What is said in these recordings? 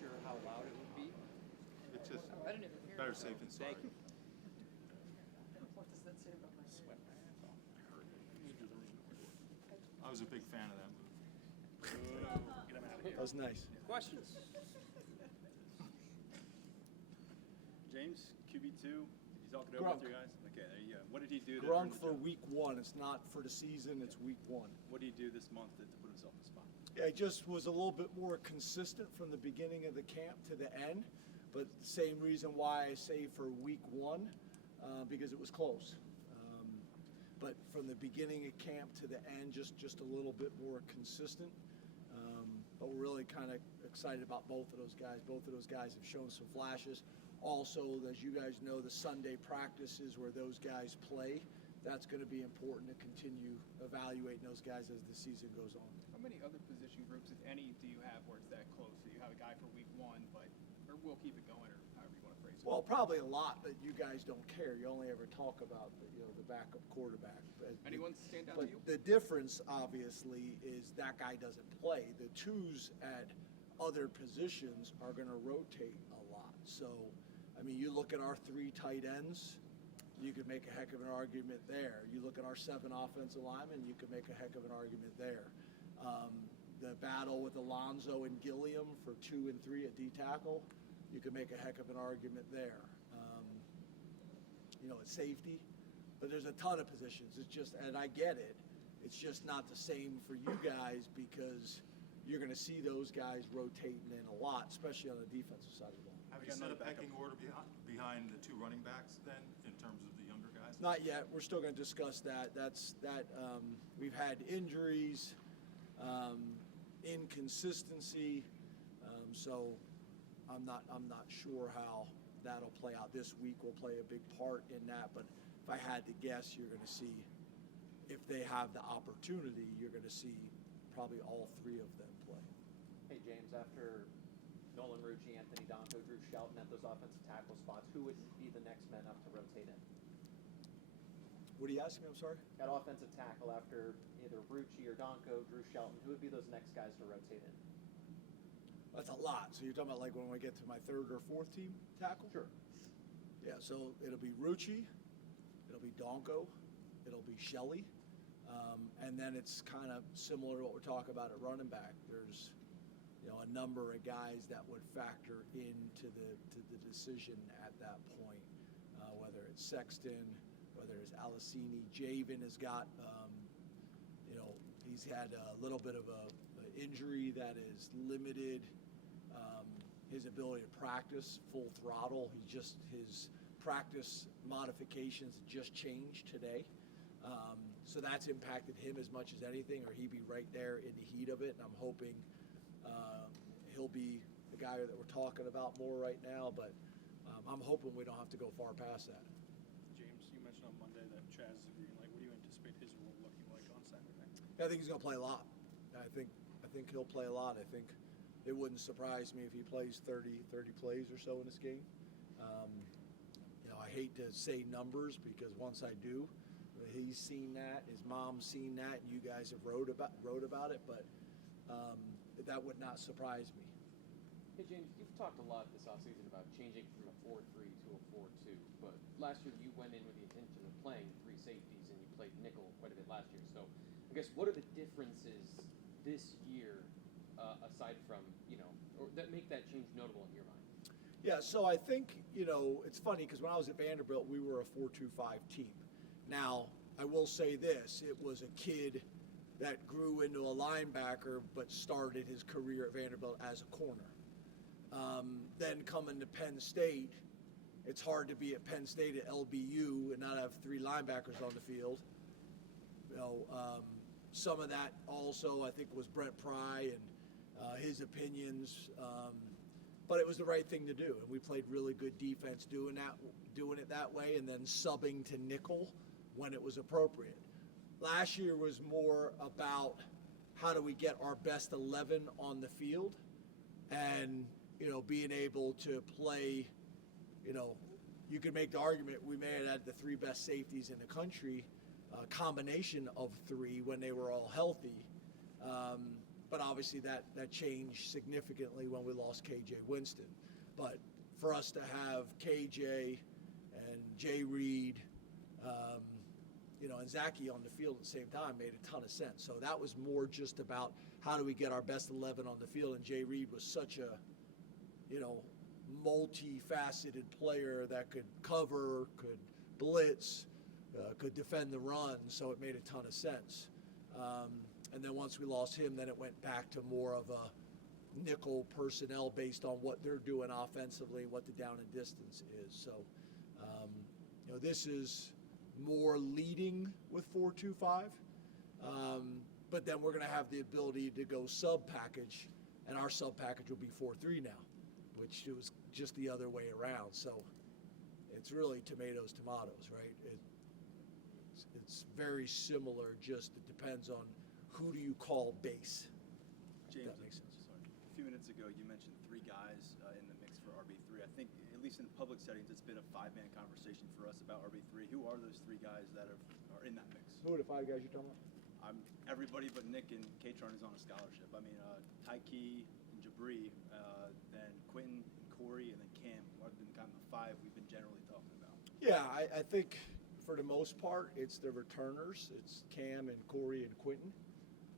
sure how loud it would be. It's just I didn't even hear better that. safe than sorry. Thank you. What does that say about my sweat? I was a big fan of that movie. Get him out of here. That was nice. Questions? James, QB2, did you talk it over Grunk. with your guys? Okay, there you go. What did he do? Grunk for week 1. It's not for the season, it's week 1. What did he do this month to put himself in the spot? Yeah, he just was a little bit more consistent from the beginning of the camp to the end, but the same reason why I say for week 1, because it was close. But from the beginning of camp to the end, just a little bit more consistent. But we're really kind of excited about both of those guys. Both of those guys have shown some flashes. Also, as you guys know, the Sunday practices where those guys play, that's going to be important to continue evaluating those guys as the season goes on. How many other position groups, if any, do you have where it's that close? So you have a guy for week 1, or we'll keep it going, or however you want to phrase it. Well, probably a lot that you guys don't care. You only ever talk about the backup quarterback. But Anyone stand out to you? But the difference, obviously, is that guy doesn't play. The twos at other positions are going to rotate a lot. So, I mean, you look at our 3 tight ends, you could make a heck of an argument there. You look at our 7 offensive linemen, you could make a heck of an argument there. The battle with Alonzo and Gilliam for 2 and 3 at D-tackle, you could make a heck of an argument there. At safety, but there's a ton of positions. It's just, and I get it, it's just not the same for you guys because you're going to see those guys rotating in a lot, especially on the defensive side of the ball. Have you got set a another backup. pecking order behind the 2 running backs then, in terms of the younger guys? Not yet. We're still going to discuss that. We've had injuries, inconsistency, so I'm not sure how that'll play out. This week will play a big part in that, but if I had to guess, you're going to see, if they have the opportunity, you're going to see probably all 3 of them play. Hey, James, after Nolan Rucci, Anthony Donko, Drew Shelton at those offensive tackle spots, who would be the next men up to rotate in? What are you asking me? I'm sorry? At offensive tackle, after either Rucci or Donko, Drew Shelton, who would be those next guys to rotate in? That's a lot. So you're talking about like when we get to my 3rd or 4th team tackle? Sure. Yeah, so it'll be Rucci, it'll be Donko, it'll be Shelley, and then it's kind of similar to what we're talking about at running back. There's a number of guys that would factor into the decision at that point, whether it's Sexton, whether it's Alicini. Javen has got, he's had a little bit of an injury that is limited his ability to practice full throttle. His practice modifications just changed today. So that's impacted him as much as anything, or he'd be right there in the heat of it. And I'm hoping he'll be the guy that we're talking about more right now, but I'm hoping we don't have to go far past that. James, you mentioned on Monday that Chaz is a green light. What do you anticipate his role looking like on Saturday? I think he's going to play a lot. I think he'll play a lot. I think it wouldn't surprise me if he plays 30 plays or so in this game. I hate to say numbers because once I do, he's seen that, his mom's seen that, and you guys have wrote about it, but that would not surprise me. Hey, James, you've talked a lot this offseason about changing from a 4-3 to a 4-2, but last year you went in with the intention of playing 3 safeties, and you played nickel quite a bit last year. So I guess what are the differences this year, aside from, or that make that change notable in your mind? Yeah, so I think, it's funny because when I was at Vanderbilt, we were a 4-2-5 team. Now, I will say this, it was a kid that grew into a linebacker but started his career at Vanderbilt as a corner. Then coming to Penn State, it's hard to be at Penn State at LBU and not have 3 linebackers on the field. Some of that also I think was Brent Pry and his opinions, but it was the right thing to do, and we played really good defense doing it that way, and then subbing to nickel when it was appropriate. Last year was more about how do we get our best 11 on the field, and being able to play. You could make the argument we may have had the 3 best safeties in the country, a combination of 3 when they were all healthy. but obviously that changed significantly when we lost KJ Winston. But for us to have KJ and Jay Reed, and Zachy on the field at the same time made a ton of sense. So that was more just about how do we get our best 11 on the field. And Jay Reed was such a, multifaceted player that could cover, could blitz, could defend the run. So it made a ton of sense. And then once we lost him, then it went back to more of a nickel personnel based on what they're doing offensively, what the down and distance is. So, this is more leading with 4-2-5, but then we're going to have the ability to go sub package, and our sub package will be 4-3 now, which was just the other way around. So it's really tomatoes, right? It's very similar, just it depends on who do you call base. James, That makes sense. sorry. A few minutes ago, you mentioned 3 guys in the mix for RB3. I think, at least in public settings, it's been a 5-man conversation for us about RB3. Who are those 3 guys that are in that mix? Who are the 5 guys you're talking about? I'm everybody but Nick and Katron is on a scholarship. I mean, Tyke and Jabri, then Quentin and Corey, and then Cam have been kind of the 5 we've been generally talking about. Yeah, I think for the most part, it's the returners. It's Cam and Corey and Quentin.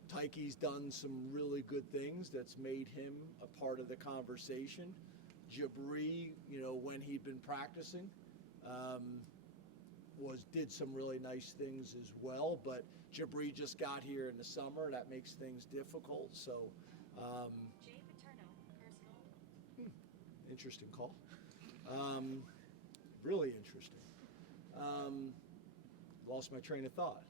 Tyke's done some really good things that's made him a part of the conversation. Jabri, when he'd been practicing, did some really nice things as well. But Jabri just got here in the summer. That makes things difficult. So, Jay Paterno, personal. Interesting call. Really interesting. Lost my train of thought.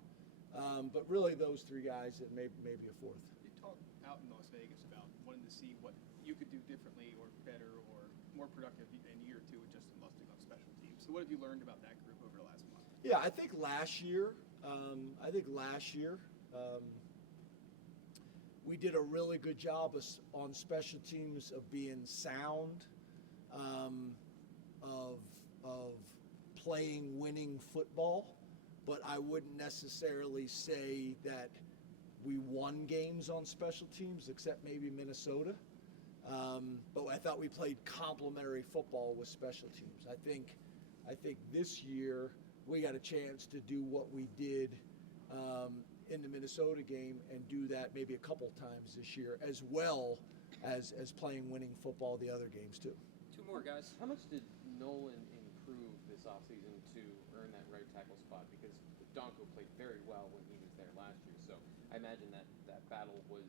But really, those 3 guys, and maybe a 4th. You talked out in Las Vegas about wanting to see what you could do differently or better or more productive in a year or 2 with Justin Lustig on special teams. So what have you learned about that group over the last month? Yeah, I think last year, we did a really good job on special teams of being sound, of playing winning football. But I wouldn't necessarily say that we won games on special teams, except maybe Minnesota. But I thought we played complementary football with special teams. I think this year we got a chance to do what we did in the Minnesota game and do that maybe a couple times this year, as well as playing winning football the other games too. 2 more guys. How much did Nolan improve this offseason to earn that right tackle spot? Because Donko played very well when he was there last year, so I imagine that battle was,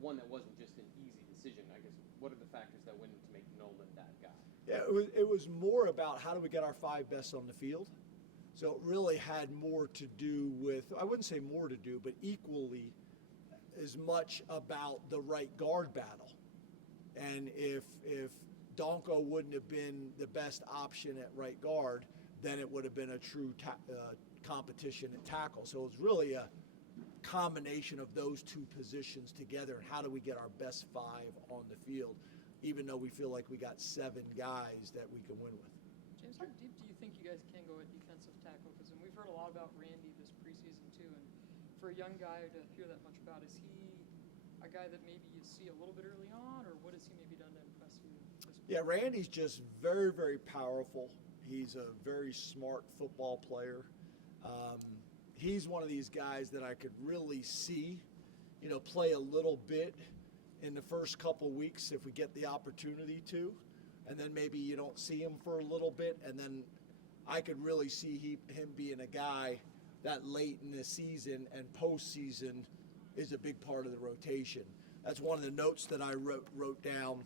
one that wasn't just an easy decision. I guess, what are the factors that went into make Nolan that guy? Yeah, it was more about how do we get our 5 best on the field. So it really had more to do with, I wouldn't say more to do, but equally as much about the right guard battle. And if Donko wouldn't have been the best option at right guard, then it would have been a true competition at tackle. So it was really a combination of those 2 positions together, and how do we get our best 5 on the field, even though we feel like we got 7 guys that we can win with. James, how deep do you think you guys can go at defensive tackle? Because we've heard a lot about Randy this preseason too, and for a young guy to hear that much about, is he a guy that maybe you see a little bit early on, or what has he maybe done to impress you? Yeah, Randy's just very, very powerful. He's a very smart football player. He's one of these guys that I could really see, play a little bit in the first couple weeks if we get the opportunity to, and then maybe you don't see him for a little bit, and then I could really see him being a guy that late in the season and postseason is a big part of the rotation. That's one of the notes that I wrote down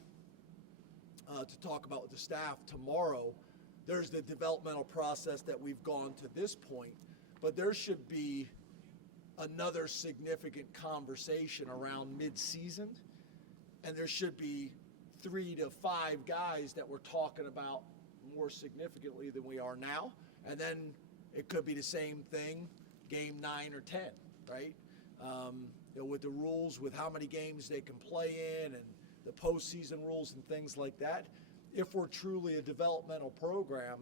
to talk about with the staff tomorrow. There's the developmental process that we've gone to this point, but there should be another significant conversation around mid-season, and there should be 3 to 5 guys that we're talking about more significantly than we are now, and then it could be the same thing game 9 or 10, right? With the rules, with how many games they can play in, and the postseason rules and things like that. If we're truly a developmental program,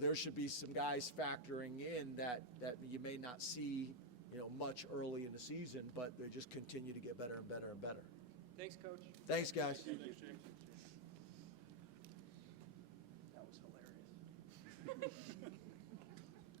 there should be some guys factoring in that you may not see much early in the season, but they just continue to get better and better and better. Thanks, Coach. Thanks, guys. Thanks, James. That was hilarious.